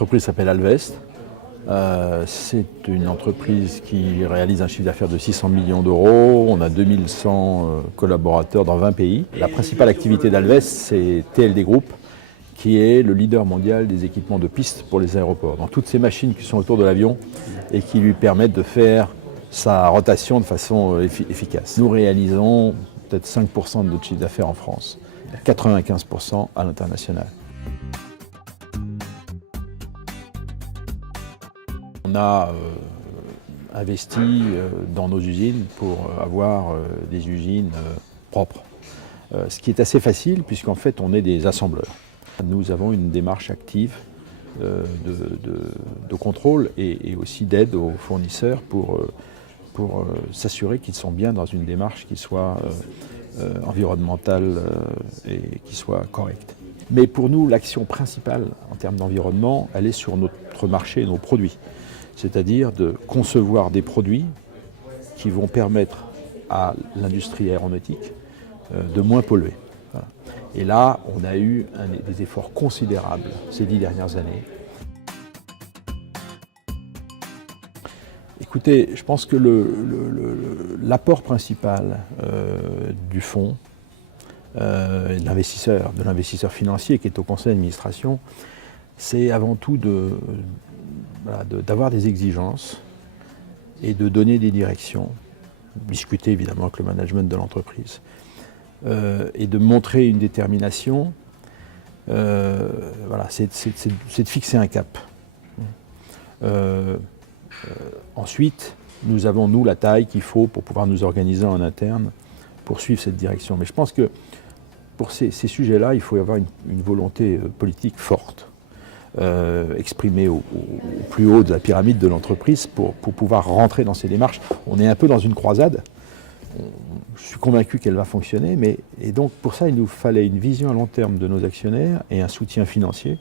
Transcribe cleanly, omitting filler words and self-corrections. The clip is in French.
L'entreprise s'appelle Alvest. C'est une entreprise qui réalise un chiffre d'affaires de 600 millions d'euros. On a 2100 collaborateurs dans 20 pays. La principale activité d'Alvest, c'est TLD Group, qui est le leader mondial des équipements de piste pour les aéroports. Dans toutes ces machines qui sont autour de l'avion et qui lui permettent de faire sa rotation de façon efficace. Nous réalisons peut-être 5% de notre chiffre d'affaires en France, 95% à l'international. On a investi dans nos usines pour avoir des usines propres. Ce qui est assez facile puisqu'en fait on est des assembleurs. Nous avons une démarche active de contrôle et aussi d'aide aux fournisseurs pour s'assurer qu'ils sont bien dans une démarche qui soit environnementale et qui soit correcte. Mais pour nous, l'action principale en termes d'environnement, elle est sur notre marché et nos produits. C'est-à-dire de concevoir des produits qui vont permettre à l'industrie aéronautique de moins polluer. Voilà. Et là, on a eu des efforts considérables ces 10 dernières années. Écoutez, je pense que l'apport principal du fonds, de l'investisseur financier qui est au conseil d'administration, c'est avant tout d'avoir des exigences et de donner des directions, discuter évidemment avec le management de l'entreprise, et de montrer une détermination, c'est de fixer un cap. Ensuite, nous avons, nous, la taille qu'il faut pour pouvoir nous organiser en interne pour suivre cette direction. Mais je pense que pour ces sujets-là, il faut y avoir une volonté politique forte, exprimée au plus haut de la pyramide de l'entreprise pour pouvoir rentrer dans ces démarches. On est un peu dans une croisade. Je suis convaincu qu'elle va fonctionner, et donc pour ça, il nous fallait une vision à long terme de nos actionnaires et un soutien financier